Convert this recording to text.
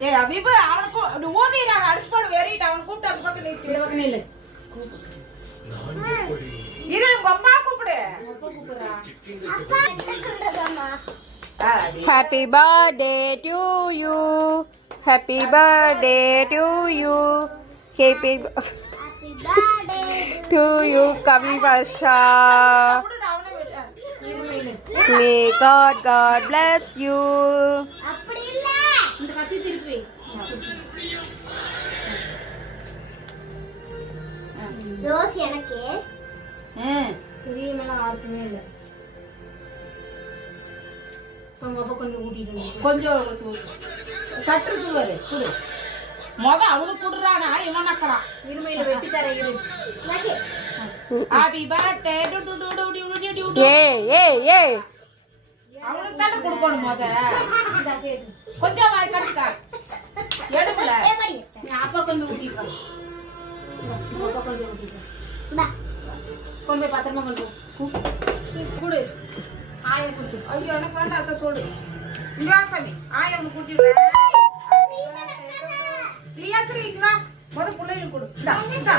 ஏய் அபிபா அவனுக்கு அப்படி ஓதிறாங்க அடிச்சு போடு வெறிட்ட அவன் கூப்பிட்டு அந்த பக்கம் நில்லு இரு உங்க அம்மா கூப்பிடு அப்பா கூப்பிடுறாமா Happy birthday to you. Happy birthday to you. Happy birthday to you, Kavi Varsha. May God bless you. அப்படி இல்ல இந்த கத்தி திருப்பி ரோஸ் எனக்கு கிரீமெல்லாம் ஆர்க்குமே இல்லை கொஞ்சம் சற்று தூவாரு குடு மொத அவனுக்கு குடுறானா இவன் நக்கறான் இருமையில வெட்டி தர இரு ஹாப்பி பர்த்டே ஏய் அவனுக்கு தானே கொடுக்கணும் மொத கொஞ்சம் வாய் கட்டுக்கா எடுக்கல அப்பா கொஞ்சம் ஊட்டிக்கா அப்பா கொஞ்சம் ஊட்டிக்கா கொஞ்சம் பத்திரமா கொஞ்சம் குடு ஆயம் குடு ஐயோ எனக்கு வேண்டாம் அக்கா சொல்லு இங்காசமி ஆயம் ஒன்று கூட்டிடுறேன் லியாஸ்ரீ இங்க வா முத பிள்ளைகளுக்கு கொடு இந்தா